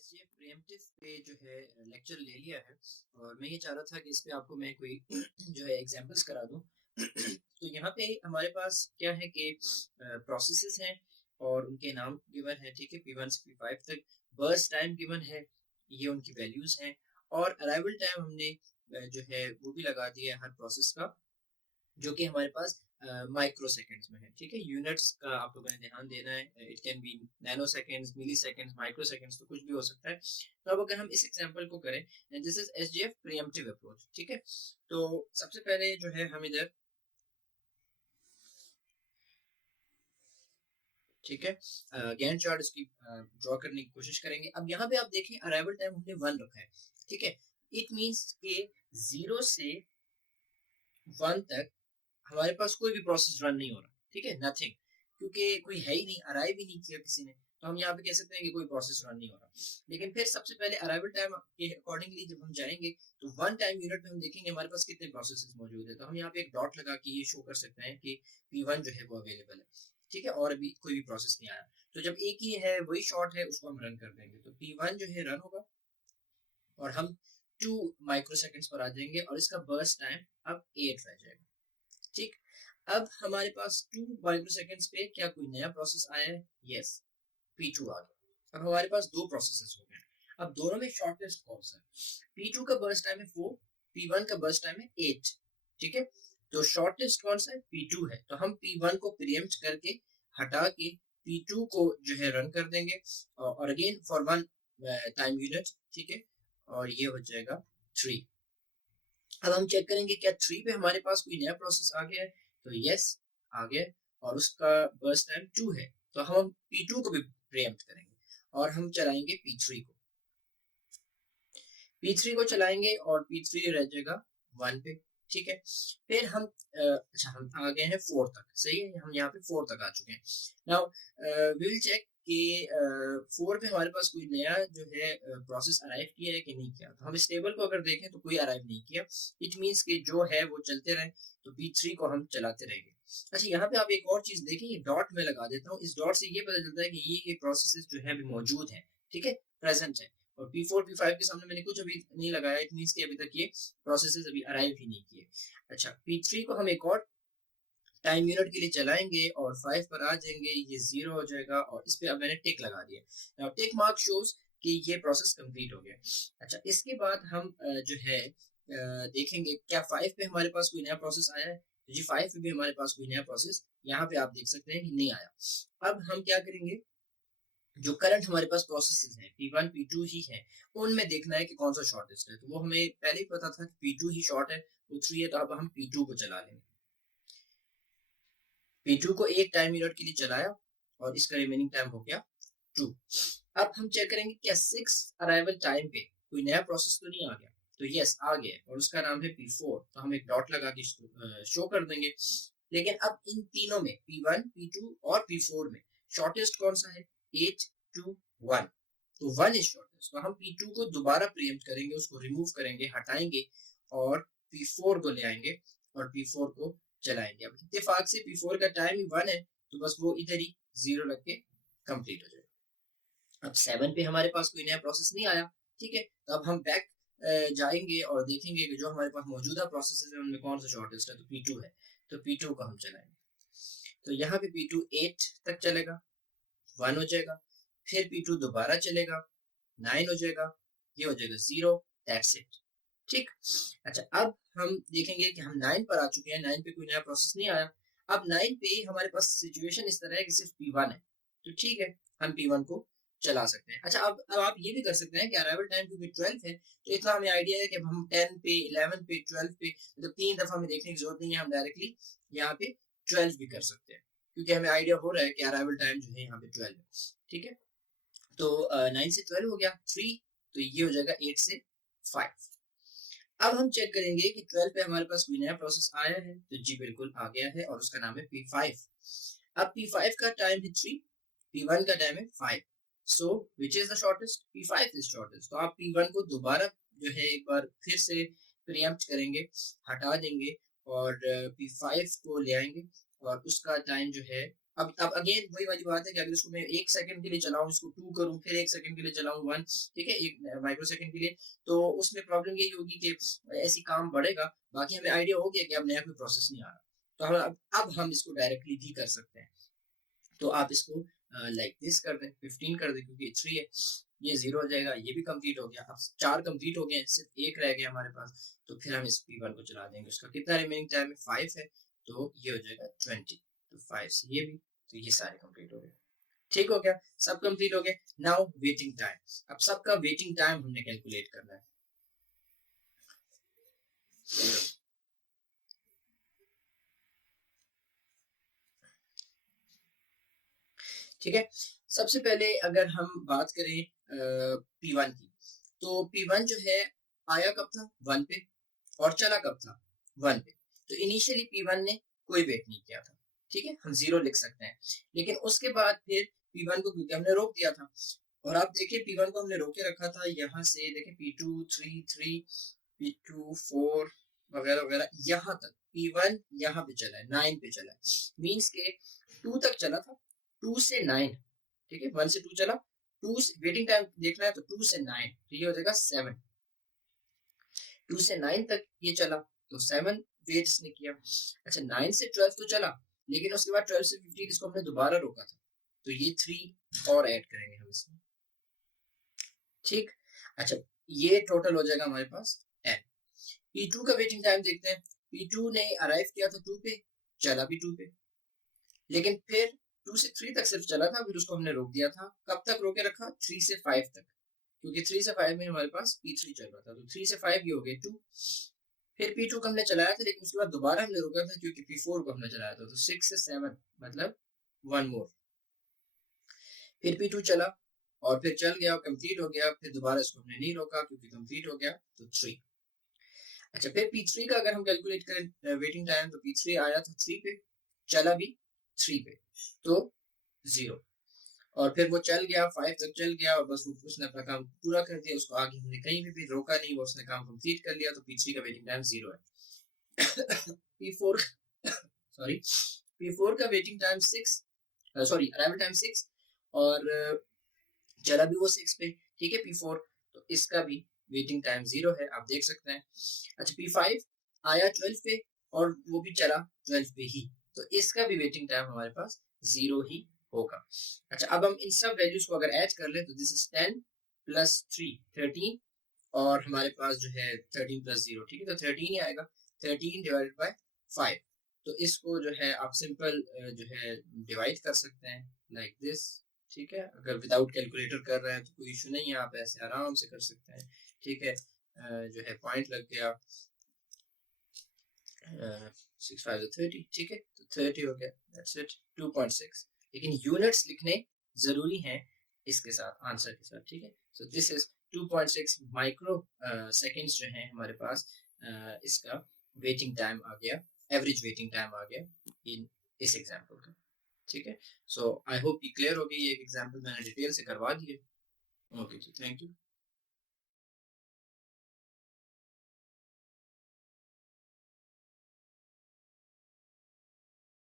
एसजीएफ pre-emptive पे जो है लेक्चर ले लिया है और मैं ये चाह रहा था कि इस पे आपको मैं कोई जो है एग्जांपल्स करा दूं। तो यहाँ पे हमारे पास क्या है कि प्रोसेसेस हैं और उनके नाम गिवन है, ठीक है, P1 से P5 तक। बर्स्ट टाइम गिवन है, ये उनकी वैल्यूज हैं और अराइवल टाइम हमने जो है वो भी लगा दिया है हर प्रोसेस का, जो कि हमारे पास माइक्रो सेकेंड्स में है, ठीक है। यूनिट्स का आप लोगों ने ध्यान देना है, it can be nano seconds, milli seconds, micro seconds, तो कुछ भी हो सकता है। तो अब अगर हम इस एग्जांपल को करें, दिस इज एसजीएफ प्रीएम्प्टिव अप्रोच, ठीक है। तो सबसे पहले जो है हम इधर, ठीक है, गैंट चार्ट इसकी ड्रॉ करने की कोशिश करेंगे। अब यहाँ पे आप देखें अराइवल टाइम हमने 1 रखा है, ठीक है। इट मींस के 0 से 1 तक हमारे पास कोई भी प्रोसेस रन नहीं हो रहा, ठीक है, नथिंग, क्योंकि कोई है ही नहीं, अराइव ही नहीं किया किसी ने, तो हम यहाँ पे कह सकते हैं कि कोई प्रोसेस रन नहीं हो रहा। लेकिन फिर सबसे पहले अराइवल टाइम के अकॉर्डिंगली जब हम जाएंगे तो 1 टाइम यूनिट में हम देखेंगे हमारे पास कितने प्रोसेसेस मौजूद है। तो हम यहाँ पे एक डॉट लगा के ये शो कर सकते हैं कि P1 जो है वो अवेलेबल है, ठीक है, और अभी कोई भी प्रोसेस नहीं आया। तो जब एक ही है, वही शॉर्ट है, उसको हम रन कर देंगे, तो P1 जो है रन होगा और हम 2 माइक्रो सेकेंड्स पर आ जाएंगे और इसका बर्स्ट टाइम अब 8 रह जाएगा, ठीक। अब हमारे पास 2 माइक्रो सेकेंड्स पे क्या कोई नया प्रोसेस आया है? यस, P2 आ गया। अब हमारे पास 2 प्रोसेसेस हो गए। अब दोनों में शॉर्टेस्ट कौन सा है? P2 का बर्स्ट टाइम है 4, P1 का बर्स्ट टाइम है 8, ठीक है। तो शॉर्टेस्ट कौन सा है? P2 है। तो हम P1 को प्रीएम्प्ट करके हटा के P2 को जो है रन कर देंगे और अगेन फॉर 1 टाइम यूनिट, ठीक है, और ये हो जाएगा 3। अब हम चेक करेंगे क्या 3 पे हमारे पास कोई नया प्रोसेस आ गया है? तो यस, आ गया और उसका बर्स्ट टाइम 2 है। तो हम P2 को भी प्रीएम्प्ट करेंगे और हम चलाएंगे P3 को। P3 को चलाएंगे और P3 रह जाएगा 1 पे, ठीक है। फिर हम अच्छा हम आ गए हैं 4 तक, सही है, हम यहाँ पे 4 तक आ चुके हैं। नाउ वी विल चेक कि 4 पे हमारे पास कोई नया जो है प्रोसेस अराइव किया है कि नहीं किया। तो हम इस टेबल को अगर देखें तो कोई अराइव नहीं किया, इट मींस कि जो है वो चलते रहे, तो P3 को हम चलाते रहेंगे। अच्छा यहाँ पे आप एक और चीज देखें, ये डॉट में लगा देता हूँ, इस डॉट से ये पता चलता है कि ये प्रोसेसेस जो है अभी मौजूद है, ठीक है, प्रेजेंट है। और P4 P5 के सामने मैंने कुछ अभी नहीं लगाया, इट मींस कि अभी तक ये प्रोसेसेस अभी अराइव ही नहीं किए। अच्छा P3 को हम एक और टाइम यूनिट के लिए चलाएंगे और 5 पर आ जाएंगे, ये 0 हो जाएगा और इस पे अब मैंने टिक लगा दिया। नाउ टिक मार्क शोज कि ये प्रोसेस कंप्लीट हो गया। अच्छा इसके बाद हम जो है देखेंगे क्या 5 पे हमारे पास कोई नया प्रोसेस आया है? तो जी 5 पे भी हमारे पास कोई नया प्रोसेस यहाँ पे आप देख सकते हैं कि नहीं आया। अब हम क्या करेंगे, जो करंट हमारे पास प्रोसेसेस हैं P1 P2 ही है, उनमें देखना है कि कौन सा शॉर्टेस्ट है। तो वो हमें पहले ही पता था कि P2 ही शॉर्ट है, वो 3 है, तो अब हम P2 को चला लेंगे। P2 को एक टाइम यूनिट के लिए चलाया और इसका रिमेनिंग टाइम हो गया 2। अब हम चेक करेंगे क्या 6 अराइवल टाइम पे कोई नया प्रोसेस तो नहीं आ गया? तो यस आ गया और उसका नाम है P4, तो हम एक डॉट लगा के शो कर देंगे। लेकिन अब इन तीनों में P1 P2 और P4 में शॉर्टेस्ट कौन सा है? 8 2 1, तो 1 इज शॉर्टेस्ट। तो हम P2 को दोबारा प्रीएम्प्ट करेंगे, उसको रिमूव करेंगे, हटाएंगे और P4 को ले आएंगे और P4 को चलाएंगे। अब इत्तेफाक से P4 का टाइम ही 1 है, तो बस वो इधर ही 0 लग के कंप्लीट हो जाएगा। अब 7 पे हमारे पास कोई नया प्रोसेस नहीं आया, ठीक है। तो अब हम बैक जाएंगे और देखेंगे कि जो हमारे पास मौजूदा प्रोसेस है उनमें कौन सा शॉर्टेस्ट है। तो P2 है, तो P2 को हम चलाएंगे। तो यहाँ पे P2 8 तक चलेगा, 1 हो जाएगा, फिर P2 दोबारा चलेगा, 9 हो जाएगा, ये हो जाएगा 0, दैट्स इट, ठीक। अच्छा अब हम देखेंगे कि हम 9 पर आ चुके हैं, 9 पे कोई नया प्रोसेस नहीं आया। अब 9 पे हमारे पास सिचुएशन इस तरह है कि सिर्फ P1 है, तो ठीक है, हम P1 को चला सकते हैं। अच्छा अब आप ये भी कर सकते हैं कि अराइवल टाइम क्योंकि 12 है, तो इतना हमें आइडिया है कि अब हम 10 पे 11 पे 12 पे मतलब 3 दफा हमें देखने की जरूरत नहीं है, हम डायरेक्टली यहाँ पे 12 भी कर सकते हैं, क्योंकि हमें आइडिया हो रहा है कि अराइवल टाइम जो है यहाँ पे 12 है, ठीक है। तो 9 से 12 हो गया 3, तो ये हो जाएगा 8 से 5। अब हम चेक करेंगे कि 12 पे हमारे पास कोई नया प्रोसेस आया है, तो जी बिल्कुल आ गया है और उसका नाम है P5। अब P5 का टाइम है 3, P1 का टाइम है 5, so which is the shortest? P5 is shortest. तो आप P1 को दोबारा जो है एक बार फिर से प्रीएम्प्ट करेंगे, हटा देंगे और P5 को ले आएंगे और उसका टाइम जो है अब अगेन वही वाली बात है कि अगर इसको मैं 1 सेकंड के लिए चलाऊं, इसको 2 करूं, फिर 1 सेकंड के लिए चलाऊं 1, ठीक है, 1 माइक्रो सेकंड के लिए, तो उसमें प्रॉब्लम यही होगी कि ऐसी काम बढ़ेगा। बाकी हमें आइडिया हो गया कि अब नया कोई प्रोसेस नहीं आ रहा, तो हम अब हम इसको डायरेक्टली भी कर सकते हैं। तो आप इसको लाइक दिस कर दें, 15 कर दें, क्योंकि 3 है, ये 0 हो जाएगा, ये भी कंप्लीट हो गया। अब 4 कंप्लीट हो गए, सिर्फ 1 रह गया हमारे पास, तो फिर हम इस P1 को चला देंगे। उसका कितना रिमेनिंग टाइम है, 5 है, तो ये हो जाएगा 20, तो 5 से ये भी, तो ये सारे कंप्लीट हो गए। ठीक हो गया, सब कंप्लीट हो गए। नाउ वेटिंग टाइम, अब सबका वेटिंग टाइम हमने कैलकुलेट करना है। ठीक है, सबसे पहले अगर हम बात करें P1 की, तो P1 जो है आया कब था, 1 पे, और चला कब था, 1 पे। तो इनिशियली P1 ने कोई वेट नहीं किया था, ठीक है, हम 0 लिख सकते हैं। लेकिन उसके बाद फिर P1 को क्योंकि हमने रोक दिया था, और आप देखिए P1 को हमने रोके रखा था यहाँ से, देखिए P2 3 P2 4 वगैरह वगैरह, यहाँ तक P1 यहाँ पे चला है, 9 पे चला है, मीन्स के 2 तक चला था, 2 से 9, ठीक है, 1 से 2 चला, 2 से वेटिंग टाइम देखना है तो 2 से 9, तो ये हो जाएगा 7, 2 से 9 तक ये चला, तो 7 वेट इसने किया। अच्छा 9 से 12 तो चला, लेकिन उसके बाद 12 से 15 इसको हमने दोबारा रोका था, तो ये 3 और ऐड करेंगे हम इसमें, ठीक। अच्छा ये टोटल हो जाएगा हमारे पास 10। P2 का वेटिंग टाइम देखते हैं, P2 ने अराइव किया था 2 पे, चला भी 2 पे, लेकिन फिर 2 से 3 तक सिर्फ चला था, फिर उसको हमने रोक दिया था। कब तक रोके रखा, 3 से 5 तक, क्योंकि 3 से 5 में हमारे पास P3 चल रहा था, तो 3 से 5 ये हो गए 2। फिर P2 को हमने चलाया था, लेकिन उसके बाद दोबारा हमने रोका था क्योंकि P4 को हमने चलाया था, तो 6 से 7 मतलब 1 मोर। फिर P2 चला और फिर चल गया, कंप्लीट हो गया, फिर दोबारा इसको हमने नहीं रोका क्योंकि कंप्लीट हो गया, तो 3। अच्छा फिर P3 का अगर हम कैलकुलेट करें वेटिंग टाइम, तो P3 आया था 3 पे, चला भी 3 पे, तो 0, और फिर वो चल गया 5 तक चल गया, और बस उसने अपना काम पूरा कर दिया, उसको आगे हमने कहीं भी रोका नहीं, वो उसने काम कंप्लीट कर लिया, तो P3 का वेटिंग टाइम 0 है। P4 सॉरी, P4 का waiting time 6, sorry arrival time 6, और चला भी वो 6 पे, ठीक है P4, तो इसका भी वेटिंग टाइम 0 है, आप देख सकते हैं। अच्छा P5 आया 12 पे और वो भी चला 12 पे ही, तो इसका भी वेटिंग टाइम हमारे पास 0 ही होगा। अच्छा अब हम इन सब वैल्यूज को अगर ऐड कर लें, तो दिस इज 10 प्लस 3 13, और हमारे पास जो है 13 प्लस 0, ठीक है, तो 13 ही आएगा, 13 डिवाइडेड बाय 5, तो इसको जो है आप सिंपल जो है डिवाइड कर सकते हैं लाइक दिस, ठीक है। अगर विदाउट कैलकुलेटर कर रहे हैं तो कोई इशू नहीं है, आप ऐसे आराम से कर सकते हैं, ठीक है। जो है पॉइंट लग गया 6 5 30, ठीक है, तो 30 हो गया, दैट्स इट, 2.6। लेकिन यूनिट्स लिखने जरूरी हैं इसके साथ, आंसर के साथ, ठीक है। So this is 2.6 micro seconds जो है हमारे पास, इसका वेटिंग टाइम आ गया, एवरेज वेटिंग टाइम आ गया इन इस एग्जांपल का, ठीक है। सो आई होप कि क्लियर हो गई, एक एग्जांपल मैंने डिटेल से करवा दिए। Okay ji, thank you.